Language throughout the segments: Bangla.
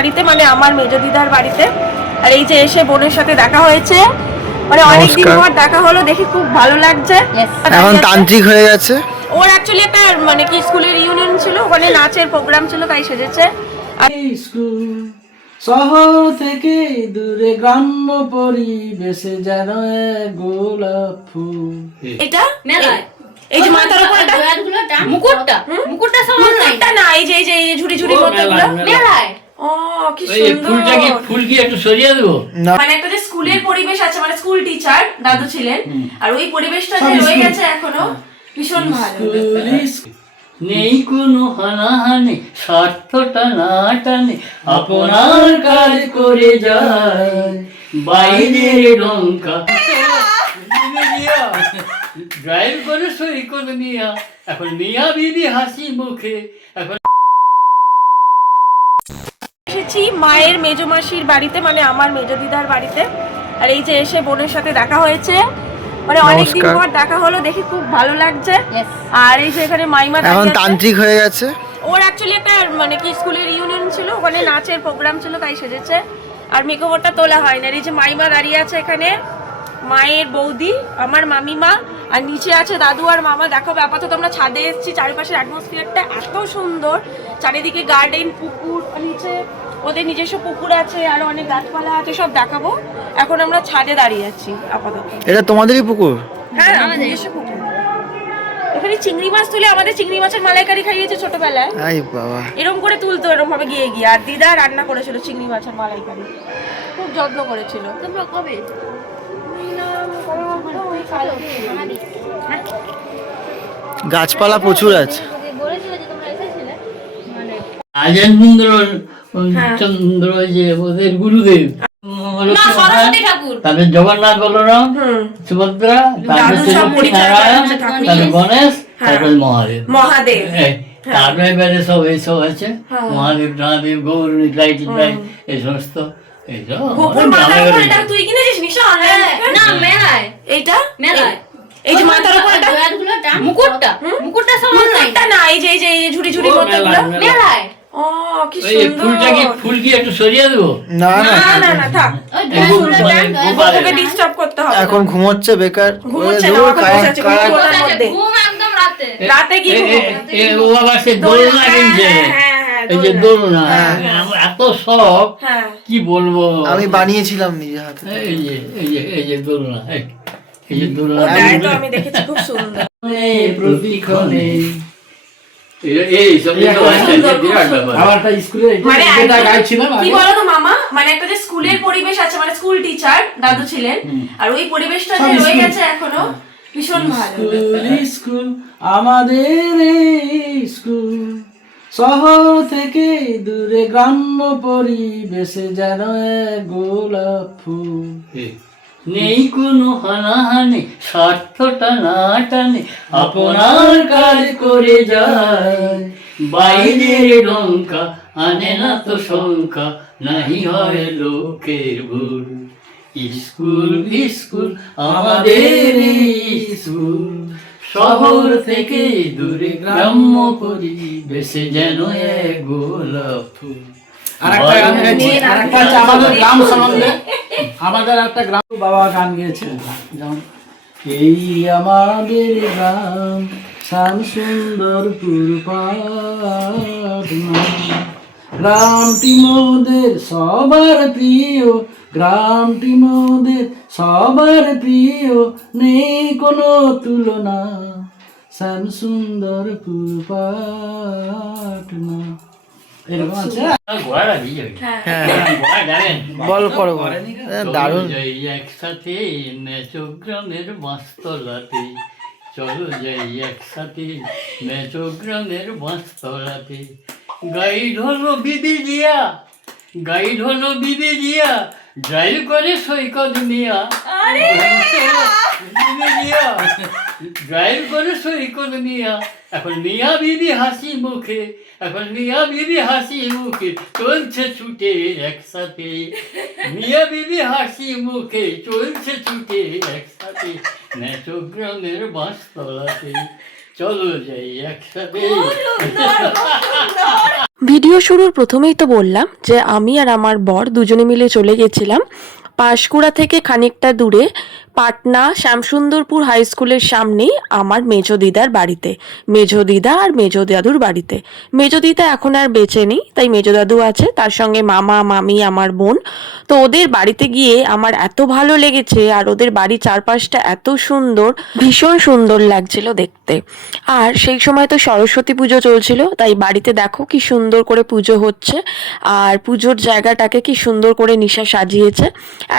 বাড়িতে, মানে আমার মেজ দিদার বাড়িতে। আর এই যে এসে বোনের সাথে দেখা হয়েছে, মানে অনেকদিন পর দেখা হলো, দেখি খুব ভালো লাগছে। এখন তান্ত্রিক হয়ে গেছে। ওর অ্যাকচুয়ালি একটা মানে কি স্কুলের ইউনিয়ন ছিল, ওখানে নাচের প্রোগ্রাম ছিল, তাই সেজেছে। স্কুল শহর থেকে দূরে গ্রাম্য পরিবেশে যেন এক গোলাপ ফুল। এটা মেলায় এই যে মাথার উপর একটা মুকুটটা মুকুটটা সমান মুকুটটা না, এই যে ঝুড়ি ঝুড়ি মতোগুলো মেলায়। ও কি সুন্দর। ফুলটা কি ফুল কি একটু সরিয়ে দেবো? মানে একটা যে স্কুলের পরিবেশ আছে, মানে স্কুল টিচার দাদু ছিলেন, আর ওই পরিবেশটা যে রয়ে গেছে এখনো, ভীষণ ভালো। নেই কোনো হানাহানি, স্বার্থটা না টানে, আপনার কাজ করে যায় বাইরের লঙ্কা। ড্রাইভ করে সই করে মিয়া, এখন মিয়া বিবি হাসি মুখে। এখন এসেছি মায়ের মেজো মাসির বাড়িতে, মানে আমার মেজো দিদার বাড়িতে। আর এই যে এসে বোনের সাথে দেখা হয়েছে, মানে অনেকদিন পর দেখা হলো, দেখি খুব ভালো লাগছে। আর এই যে এখানে মাইমা এখন তান্ত্রিক হয়ে গেছে। ওর অ্যাকচুয়ালি একটা মানে কি স্কুলের ইউনিয়ন ছিল, ওখানে নাচের প্রোগ্রাম ছিল, তাই সেজেছে। আর মেকওভারটা তোলা হয় না। আর এই যে মাইমা দাঁড়িয়ে আছে এখানে, মায়ের বৌদি, আমার মামিমা, আর নিচে আছে দাদু আর মামা। দেখো আপাতত আমরা ছাদে এসেছি, চারিপাশের অ্যাটমসফিয়ারটা এত সুন্দর, চারিদিকে গার্ডেন, পুকুর, নিচে ওদের নিজস্ব পুকুর আছে, আর অনেক গাছপালা আছে, সব দেখাবো। এখন আমরা ছাদে দাঁড়িয়ে আছি আপাতত। এটা তোমাদেরই পুকুর? হ্যাঁ, আমাদের নিজস্ব পুকুর। এখানে চিংড়ি মাছ তুলে আমাদের চিংড়ি মাছের মালাইকারি খাইয়েছে ছোটবেলায়। আই বাবা, এরকম করে তুলতো, এরকম ভাবে গিয়ে গিয়ে। আর দিদা রান্না করেছিল চিংড়ি মাছের মালাইকারি, খুব যত্ন করেছিল। তোমরা কবে? গাছপালা প্রচুর আছে। রাজেন্দ্র চন্দ্র যে ওদের গুরুদেব, তারপরে জগন্নাথ বলরাম, সুভদ্রা, তারপরে নারায়ণ, তারপরে গণেশ, তারপরে মহাদেব। মহাদেব তারপরে এবারে সব এইসব আছে, মহাদেব মহাদেব গৌর লাইট এই সমস্ত। তুই কিনেছিস নিশা? না, মেলায়। এইটা মেলায় এই যে মাথার উপর একটা মুকুটটা মুকুটটা সমান না, এই যে ঝুড়ি ঝুড়ি মতোগুলো মেলায়। ও কি সুন্দর। ফুলটা কি ফুল কি একটু সরিয়ে দেবো? না না না না, থাক, ওকে ডিস্টার্ব করতে হবে। এখন ঘুমোচ্ছে বেকার। ঘুমোচ্ছে না, ওকে বসেছে ঘুমোনোর মধ্যে। ঘুম একদম রাতে রাতে কি ও আবার সে দোলনা কিনছে, এই যে দোলনা, এত শখ কি বলবো। আমি বানিয়েছিলাম নিজে হাতে। এই যে দোলনা, এই যে দোলনা আমি দেখেছি, খুব সুন্দর। প্রতিক্ষণে এই সব বিরাট ব্যাপার। আমার একটা স্কুলে এটা গাইছিলাম কি বলো তো মামা, মানে একটা যে স্কুলের পরিবেশ আছে, মানে স্কুল টিচার দাদু ছিলেন, আর ওই পরিবেশটা যে রয়ে গেছে এখনো, ভীষণ ভালো। স্কুল আমাদের স্কুল শহর থেকে দূরে গ্রাম্য পরিবেশে যেন এক গোলাপ ফুল। নেই কোনো হানাহানি, স্বার্থটা না টানে, আপনার কাজ করে যায় বাইরের লঙ্কা, আনে না তো শঙ্কা, নাহি হয় লোকের ভুল। স্কুল স্কুল আমাদের স্কুল শহর থেকে দূরে গ্রাম্য পরিবেশে যেন এক গোলাপ ফুল। আরেকটা গান গেয়েছে, আরেকটা হচ্ছে আমাদের গ্রাম সম্বন্ধে। আমাদের একটা গ্রাম বাবা গান গিয়েছে, যেমন এই আমাদের গ্রাম শ্যাম সুন্দরপুর পাটনা, গ্রামটি মোদের সবার প্রিয়, গ্রামটি মোদের সবার প্রিয়, নেই কোনো তুলনা, শ্যাম সুন্দরপুর পাটনা। এরকম আছে। বল করো, দারুণ। একসাথে মেচোগ্রামের বাঁশতলাতে, চলো যাই একসাথে মেচোগ্রামের বাঁশতলাতে। গাইড হলো বিবি জিয়া, গাইড হলো বিবি জিয়া, ড্রাইভ করে সৈকত মিয়া। ড্রাইভ করে সৈকত মিয়া, এখন মিয়া বিবি হাসি মুখে, এখন মিয়া বিবি হাসি মুখে চলছে ছুটে একসাথে। মিয়া বিবি হাসি মুখে চলছে ছুটে একসাথে মেচোগ্রামের বাঁশতলাতে, চলো যাই একসাথে। ভিডিও শুরুর প্রথমেই তো বললাম যে আমি আর আমার বর দুজনে মিলে চলে গেছিলাম পাঁশকুড়া থেকে খানিকটা দূরে পাটনা শ্যামসুন্দরপুর হাই স্কুলের সামনেই আমার মেজো দিদার বাড়িতে, মেজো দিদা আর মেজো দাদুর বাড়িতে। মেজো দিদা এখন আর বেঁচে নেই, তাই মেজো দাদু আছে, তার সঙ্গে মামা মামি আমার বোন। তো ওদের বাড়িতে গিয়ে আমার এত ভালো লেগেছে, আর ওদের বাড়ির চারপাশটা এত সুন্দর, ভীষণ সুন্দর লাগছিল দেখতে। আর সেই সময় তো সরস্বতী পুজো চলছিল, তাই বাড়িতে দেখো কি সুন্দর করে পুজো হচ্ছে, আর পুজোর জায়গাটাকে কি সুন্দর করে নিশা সাজিয়েছে।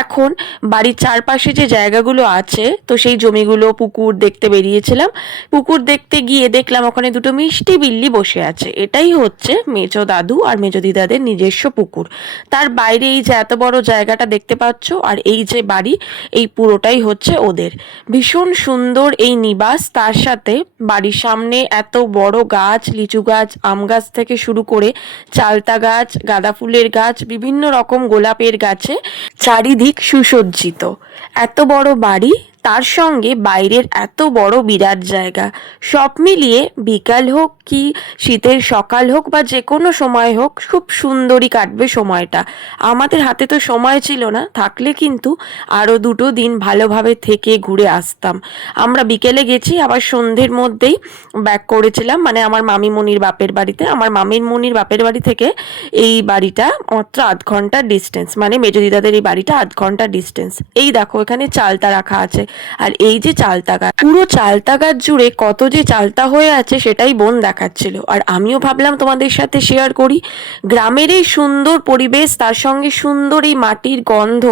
এখন বাড়ির চারপাশে যে জায়গাগুলো আছে, তো সেই জমিগুলো পুকুর দেখতে বেরিয়েছিলাম। পুকুর দেখতে গিয়ে দেখলাম ওখানে দুটো মিষ্টি বিল্লি বসে আছে। এটাই হচ্ছে মেজো দাদু আর মেজো দিদাদের নিজস্ব পুকুর। তার বাইরে এই যে এত বড় জায়গাটা দেখতে পাচ্ছ, আর এই যে বাড়ি, এই পুরোটাই হচ্ছে ওদের। ভীষণ সুন্দর এই নিবাস, তার সাথে বাড়ির সামনে এত বড় গাছ, লিচু গাছ, আম গাছ থেকে শুরু করে চালতা গাছ, গাঁদা ফুলের গাছ, বিভিন্ন রকম গোলাপের গাছে চারিদিক সুসজ্জিত। এত বড় বাড়ি, তার সঙ্গে বাইরের এত বড় বিরাট জায়গা, সব মিলিয়ে বিকাল হোক কি শীতের সকাল হোক বা যে কোনো সময় হোক, খুব সুন্দরই কাটবে সময়টা। আমাদের হাতে তো সময় ছিল না, থাকলে কিন্তু আরও 2 দিন ভালোভাবে থেকে ঘুরে আসতাম। আমরা বিকেলে গেছি, আবার সন্ধ্যের মধ্যেই ব্যাক করেছিলাম, মানে আমার মামিমণির বাপের বাড়িতে। আমার মামিমণির বাপের বাড়ি থেকে এই বাড়িটা মাত্র 8 ঘন্টার ডিস্টেন্স, মানে মেজো দিদাদের এই বাড়িটা 8 ঘন্টার ডিস্টেন্স। এই দেখো এখানে চালতা রাখা আছে, আর এই যে চালতা গাছ, পুরো চালতা গাছ জুড়ে কত যে চালতা হয়ে আছে সেটাই বোন দেখাচ্ছিল, আর আমিও ভাবলাম তোমাদের সাথে শেয়ার করি। গ্রামের এই সুন্দর পরিবেশ, তার সঙ্গে সুন্দর এই মাটির গন্ধ,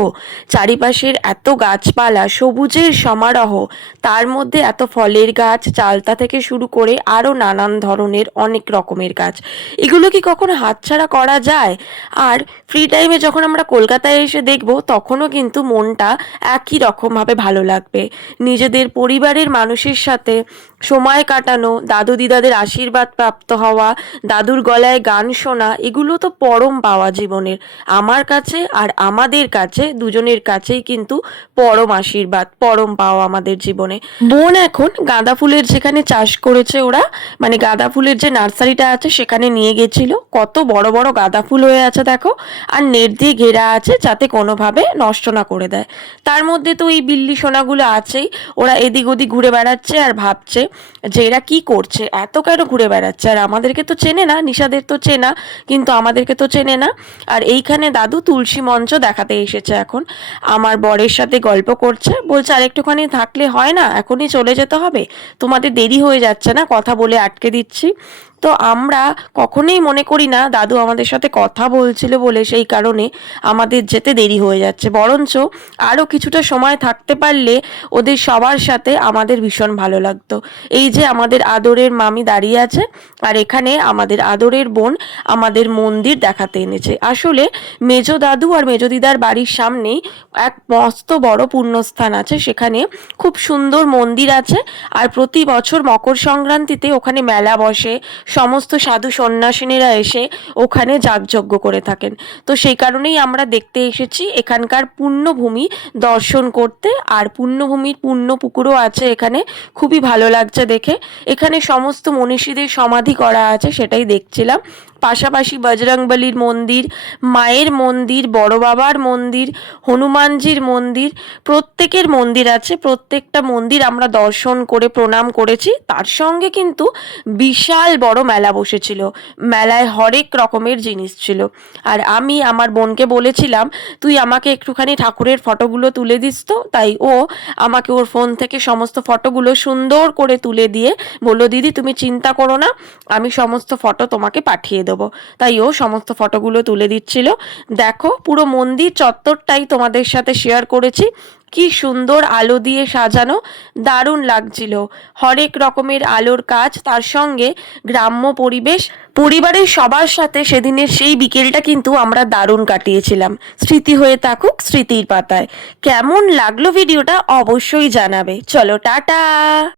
চারিপাশের এত গাছপালা, সবুজের সমারোহ, তার মধ্যে এত ফলের গাছ, চালতা থেকে শুরু করে আরও নানান ধরনের অনেক রকমের গাছ। এগুলো কি কখনো হাতছাড়া করা যায়? আর ফ্রি টাইমে যখন আমরা কলকাতায় এসে দেখব, তখনও কিন্তু মনটা একই রকমভাবে ভালো লাগবে। নিজেদের পরিবারের মানুষের সাথে সময় কাটানো, দাদু দিদাদের আশীর্বাদ প্রাপ্ত হওয়া, দাদুর গলায় গান শোনা, এগুলো তো পরম পাওয়া জীবনের। আমার কাছে আর আমাদের কাছে, দুজনের কাছেই কিন্তু পরম আশীর্বাদ, পরম পাওয়া আমাদের জীবনে। বোন এখন গাঁদা ফুলের যেখানে চাষ করেছে ওরা, মানে গাঁদা ফুলের যে নার্সারিটা আছে সেখানে নিয়ে গেছিল। কত বড় বড় গাঁদা ফুল হয়ে আছে দেখো, আর নেট দিয়ে ঘেরা আছে যাতে কোনোভাবে নষ্ট না করে দেয়। তার মধ্যে তো এই বিল্লি সোনাগুলো আছেই, ওরা এদিক ওদিক ঘুরে বেড়াচ্ছে আর ভাবছে যে এরা কি করছে, এত কেন ঘুরে বেড়াচ্ছে। আর আমাদেরকে তো চেনে না, নিশাদের তো চেনা, কিন্তু আমাদেরকে তো চেনে না। আর এইখানে দাদু তুলসী মঞ্চ দেখাতে এসেছে এখন, আমার বরের সাথে গল্প করছে, বলছে আর একটুখানি থাকলে হয় না, এখনই চলে যেতে হবে, তোমাদের দেরি হয়ে যাচ্ছে না, কথা বলে আটকে দিচ্ছি। তো আমরা কখনোই মনে করি না দাদু আমাদের সাথে কথা বলছিল বলে সেই কারণে আমাদের যেতে দেরি হয়ে যাচ্ছে, বরঞ্চ আরও কিছুটা সময় থাকতে পারলে ওদের সবার সাথে আমাদের ভীষণ ভালো লাগতো। এই যে আমাদের আদরের মামি দাঁড়িয়ে আছে, আর এখানে আমাদের আদরের বোন আমাদের মন্দির দেখাতে এনেছে। আসলে মেজো দাদু আর মেজো দিদার বাড়ির সামনেই এক মস্ত বড় পুণ্যস্থান আছে, সেখানে খুব সুন্দর মন্দির আছে, আর প্রতি বছর মকর সংক্রান্তিতে ওখানে মেলা বসে, সমস্ত সাধু সন্ন্যাসিনীরা এসে ওখানে যাগযজ্ঞ করে থাকেন। তো সেই কারণেই আমরা দেখতে এসেছি এখানকার পুণ্যভূমি দর্শন করতে, আর পুণ্যভূমির পুণ্য পুকুরও আছে এখানে, খুবই ভালো লাগছে দেখে। এখানে সমস্ত মনীষীদের সমাধি করা আছে, সেটাই দেখছিলাম। পাশাপাশি বজরংবলীর মন্দির, মায়ের মন্দির, বড় বাবার মন্দির, হনুমানজির মন্দির, প্রত্যেকের মন্দির আছে। প্রত্যেকটা মন্দির আমরা দর্শন করে প্রণাম করেছি। তার সঙ্গে কিন্তু বিশাল বড় মেলা বসেছিল, মেলায় হরেক রকমের জিনিস ছিল। আর আমি আমার বোনকে বলেছিলাম তুই আমাকে একটুখানি ঠাকুরের ফটোগুলো তুলে দিস তো, তাই ও আমাকে ওর ফোন থেকে সমস্ত ফটোগুলো সুন্দর করে তুলে দিয়ে বললো দিদি তুমি চিন্তা করো না, আমি সমস্ত ফটো তোমাকে পাঠিয়ে দেবো। তাই ও সমস্ত ফটোগুলো তুলে দিচ্ছিল। দেখো পুরো মন্দির চত্বরটাই তোমাদের সাথে শেয়ার করেছি, কি সুন্দর আলো দিয়ে সাজানো, দারুণ লাগছিল। হরেক রকমের আলোর কাজ, তার সঙ্গে গ্রাম্য পরিবেশ, পরিবারের সবার সাথে সেদিনের সেই বিকেলটা কিন্তু আমরা দারুণ কাটিয়েছিলাম। স্মৃতি হয়ে থাকুক স্মৃতির পাতায়। কেমন লাগলো ভিডিওটা অবশ্যই জানাবে। চলো টাটা।